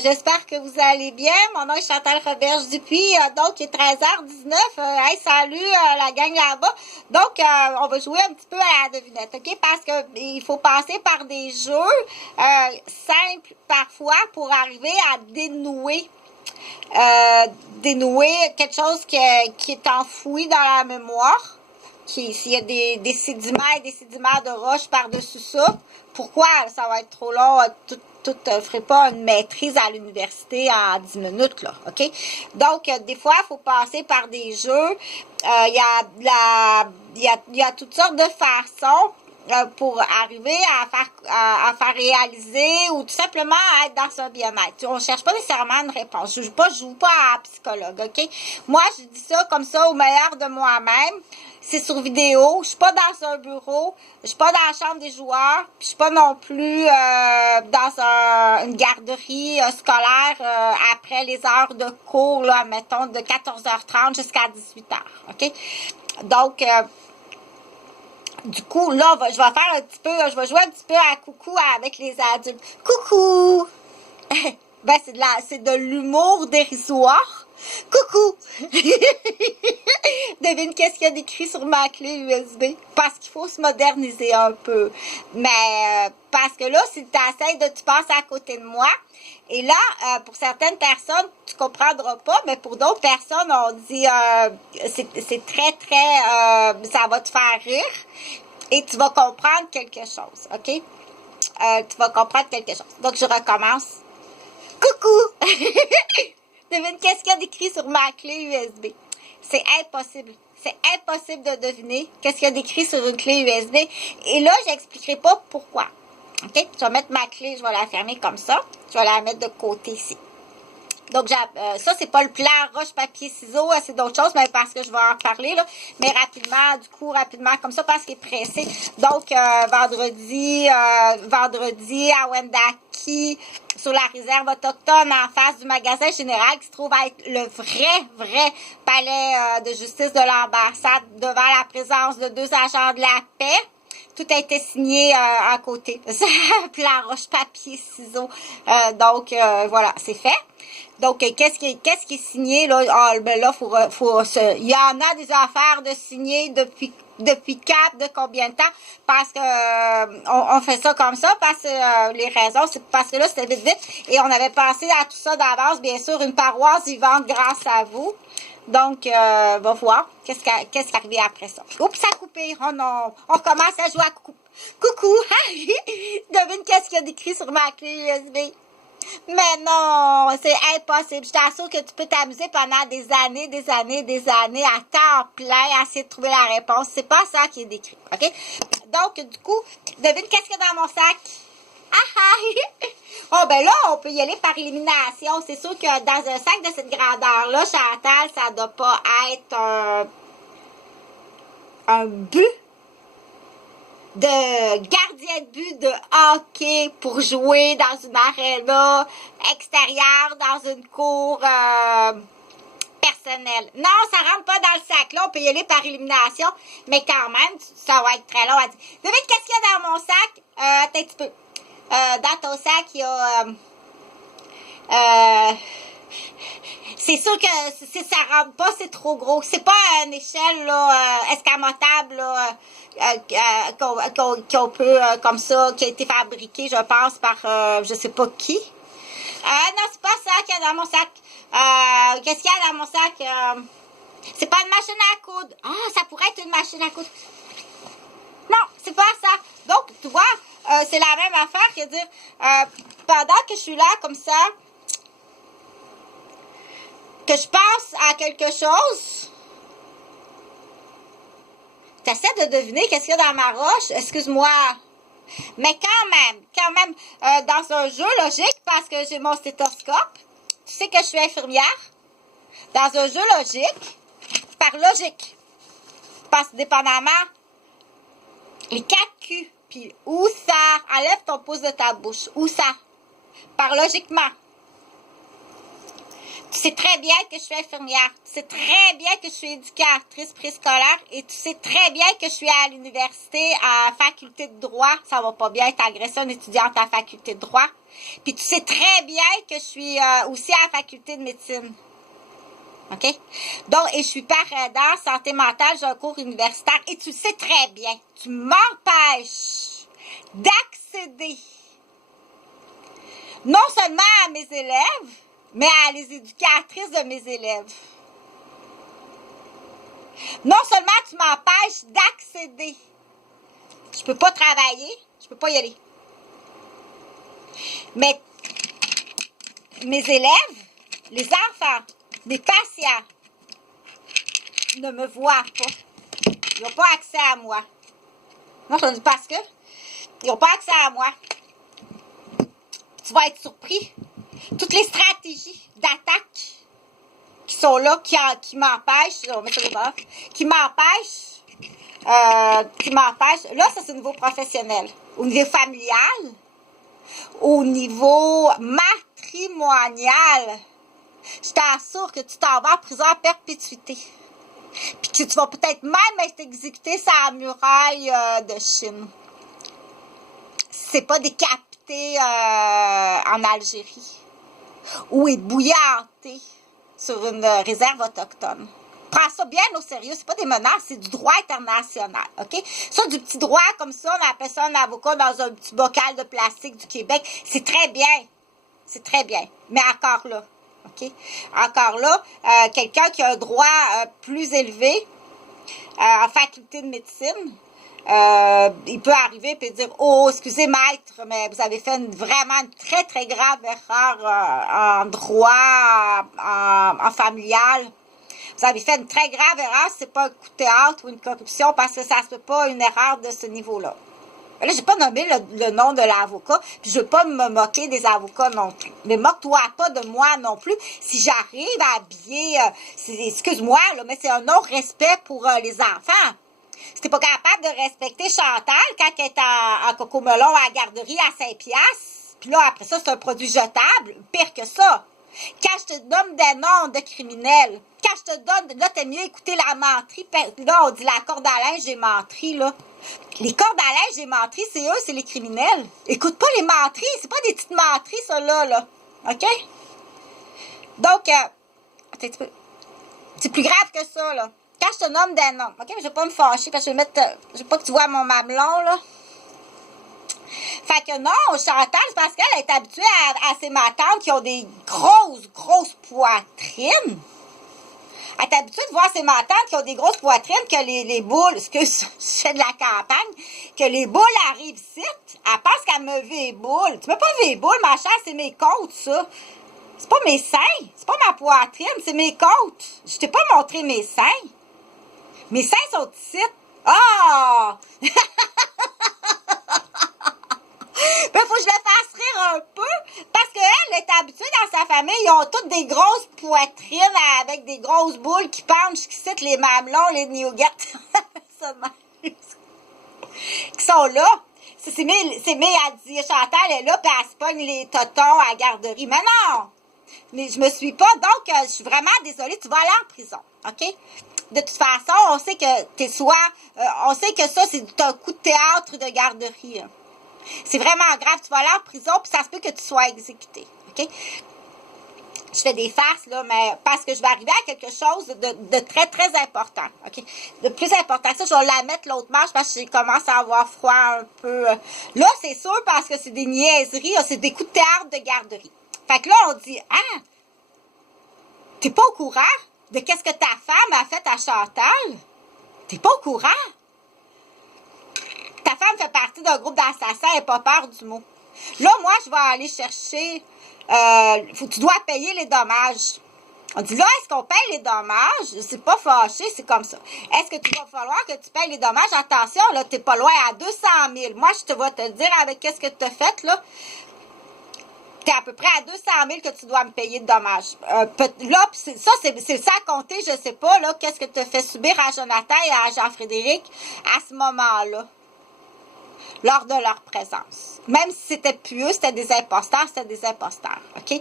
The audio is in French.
j'espère que vous allez bien. Mon nom est Chantal Roberge-Dupuis. Donc, il est 13h19. Hey, salut la gang là-bas. Donc, on va jouer un petit peu à la devinette, OK? Parce que il faut passer par des jeux simples parfois pour arriver à dénouer quelque chose qui est enfoui dans la mémoire. S'il y a des sédiments et des sédiments de roche par-dessus ça, pourquoi ça va être trop long? Tout ferait pas une maîtrise à l'université en 10 minutes, là, OK? Donc, des fois, il faut passer par des jeux. Il y a toutes sortes de façons pour arriver à faire réaliser ou tout simplement à être dans un bien-être. On cherche pas nécessairement une réponse. Je joue pas à psychologue, OK? Moi, je dis ça comme ça au meilleur de moi-même. C'est sur vidéo. Je suis pas dans un bureau. Je suis pas dans la chambre des joueurs. Puis je suis pas non plus dans une garderie scolaire après les heures de cours, là, mettons, de 14h30 jusqu'à 18h. OK? Donc, du coup, là, je vais jouer un petit peu à coucou avec les adultes. Coucou! Ben, c'est de l'humour dérisoire. Coucou! Devine qu'est-ce qu'il y a d'écrit sur ma clé USB? Parce qu'il faut se moderniser un peu. Mais, parce que là, si tu essaies tu passes à côté de moi, et là, pour certaines personnes, tu comprendras pas, mais pour d'autres personnes, on dit, c'est très, très, ça va te faire rire, et tu vas comprendre quelque chose, OK? Tu vas comprendre quelque chose. Donc, je recommence. Coucou! Devine qu'est-ce qu'il y a d'écrit sur ma clé USB. C'est impossible. C'est impossible de deviner qu'est-ce qu'il y a d'écrit sur une clé USB. Et là, j'expliquerai pas pourquoi. OK? Je vais mettre ma clé, je vais la fermer comme ça. Je vais la mettre de côté ici. Donc, ça, c'est pas le plan roche, papier, ciseaux, c'est d'autres choses, mais parce que je vais en parler, là. Mais rapidement, comme ça, parce qu'il est pressé. Donc, vendredi, à Wendake, sur la réserve autochtone, en face du magasin général, qui se trouve être le vrai palais de justice de l'ambassade, devant la présence de 2 agents de la paix. Tout a été signé à côté. Plan roche, papier, ciseaux. Donc, voilà, c'est fait. Donc, qu'est-ce qui est signé, là? Ah, ben là, il y en a des affaires de signer depuis de combien de temps? Parce que, on fait ça comme ça, parce que, les raisons, c'est parce que là, c'était vite, et on avait pensé à tout ça d'avance, bien sûr, une paroisse vivante grâce à vous. Donc, va voir qu'est-ce qui est arrivé après ça. Oups, ça a coupé. Oh non. On commence à jouer à coucou. Devine qu'est-ce qu'il y a d'écrit sur ma clé USB. Mais non, c'est impossible. Je t'assure que tu peux t'amuser pendant des années à temps plein à essayer de trouver la réponse. C'est pas ça qui est décrit, OK? Donc, du coup, devine qu'est-ce qu'il y a dans mon sac? Oh, ben là, on peut y aller par élimination. C'est sûr que dans un sac de cette grandeur-là, Chantal, ça doit pas être un but de gardien de but de hockey pour jouer dans une aréna extérieure, dans une cour personnelle. Non, ça rentre pas dans le sac. Là, on peut y aller par élimination, mais quand même, ça va être très long à dire. Devine qu'est-ce qu'il y a dans mon sac? Attends un petit peu. Dans ton sac, il y a... c'est sûr que si ça rentre pas, c'est trop gros. C'est pas une échelle là, escamotable là, qu'on peut, comme ça, qui a été fabriquée, je pense, par je sais pas qui. Non, c'est pas ça qu'il y a dans mon sac. Qu'est-ce qu'il y a dans mon sac? C'est pas une machine à coudre. Ah, ça pourrait être une machine à coudre. Non, c'est pas ça. Donc, tu vois, c'est la même affaire que dire, pendant que je suis là comme ça, que je pense à quelque chose, tu essaies de deviner qu'est-ce qu'il y a dans ma roche. Excuse-moi. Mais quand même, dans un jeu logique, parce que j'ai mon stéthoscope, tu sais que je suis infirmière, dans un jeu logique, par logique, parce que dépendamment, les 4 Q, puis où ça, enlève ton pouce de ta bouche, où ça, par logiquement. Tu sais très bien que je suis infirmière. Tu sais très bien que je suis éducatrice préscolaire. Et tu sais très bien que je suis à l'université, à faculté de droit. Ça va pas bien être agressé une étudiante à la faculté de droit. Puis tu sais très bien que je suis aussi à la faculté de médecine. OK? Donc, et je suis parraineur, santé mentale, j'ai un cours universitaire. Et tu sais très bien, tu m'empêches d'accéder non seulement à mes élèves, mais à les éducatrices de mes élèves. Non seulement tu m'empêches d'accéder, je peux pas travailler, je peux pas y aller. Mais mes élèves, les enfants, mes patients ne me voient pas. Ils n'ont pas accès à moi. Non, je dis parce que ils n'ont pas accès à moi. Tu vas être surpris. Toutes les stratégies d'attaque qui sont là, qui m'empêchent, on va mettre ça là, qui m'empêchent, là, ça c'est au niveau professionnel. Au niveau familial, au niveau matrimonial, je t'assure que tu t'en vas en prison à perpétuité. Puis que tu vas peut-être même être exécuté sur la muraille de Chine. C'est pas décapité en Algérie. Ou ébouillanté sur une réserve autochtone. Prends ça bien au sérieux, c'est pas des menaces, c'est du droit international, OK? Ça, du petit droit comme ça, on appelle ça un avocat dans un petit bocal de plastique du Québec, c'est très bien. C'est très bien. Mais encore là, OK? Encore là, quelqu'un qui a un droit plus élevé en faculté de médecine, il peut arriver et dire « Oh, excusez maître, mais vous avez fait vraiment une très, très grave erreur en droit, en familial. Vous avez fait une très grave erreur, c'est pas un coup de théâtre ou une corruption parce que ça se fait pas une erreur de ce niveau-là. » Là, j'ai pas nommé le nom de l'avocat, puis je veux pas me moquer des avocats non plus. Mais moque-toi pas de moi non plus. Si j'arrive à habiller, excuse-moi, là, mais c'est un non-respect pour les enfants. Si t'es pas capable de respecter Chantal quand elle est en coco-melon à la garderie à 5$, puis là, après ça, c'est un produit jetable, pire que ça. Quand je te donne des noms de criminels, quand je te donne, là, t'es mieux écouter la menterie, là, on dit la corde à linge et menterie, là. Les cordes à linge et menteries, c'est eux, c'est les criminels. Écoute pas les menteries, c'est pas des petites menteries, ça, là. OK? Donc, c'est plus grave que ça, là. Quand je te nomme des noms, OK? Mais je vais pas me fâcher parce que je veux pas que tu vois mon mamelon, là. Fait que non, Chantal, c'est parce qu'elle est habituée à ces matantes qui ont des grosses poitrines. Elle est habituée de voir ces matantes qui ont des grosses poitrines, que les boules, excuse, je fais de la campagne, que les boules arrivent ici. Elle pense qu'elle me veut les boules. Tu m'as pas vu les boules, ma chère, c'est mes côtes, ça. C'est pas mes seins, c'est pas ma poitrine, c'est mes côtes. Je t'ai pas montré mes seins. Mes seins sont ici. Ah! Ben, faut que je le fasse rire un peu, parce qu'elle est habituée dans sa famille, ils ont toutes des grosses poitrines avec des grosses boules qui penchent, qui citent les mamelons, les nuggets, qui sont là. C'est mes, elle dit, Chantal est là, puis elle se pogne les totons à la garderie. Mais non! Mais je me suis pas, donc je suis vraiment désolée, tu vas aller en prison, OK? De toute façon, on sait que on sait que ça, c'est un coup de théâtre de garderie, hein. C'est vraiment grave, tu vas aller en prison, puis ça se peut que tu sois exécuté, OK? Je fais des farces, là, mais parce que je vais arriver à quelque chose de très, très important, OK? De plus important. Ça, je vais la mettre l'autre marche parce que je commence à avoir froid un peu. Là, c'est sûr, parce que c'est des niaiseries, c'est des coups de théâtre de garderie. Fait que là, on dit, ah, t'es pas au courant de qu'est-ce que ta femme a fait à Chantal? T'es pas au courant? Ta femme fait partie d'un groupe d'assassins, elle n'a pas peur du mot. Là, moi, je vais aller chercher, tu dois payer les dommages. On dit là, est-ce qu'on paye les dommages? C'est pas fâché, c'est comme ça. Est-ce que tu vas falloir que tu payes les dommages? Attention, là, t'es pas loin à 200 000. Moi, je vais te le dire avec qu'est-ce que tu as fait, là. T'es à peu près à 200 000 que tu dois me payer de dommages. Là, c'est ça à compter, je sais pas, là, qu'est-ce que tu as fait subir à Jonathan et à Jean-Frédéric à ce moment-là, lors de leur présence. Même si c'était plus eux, c'était des imposteurs, OK?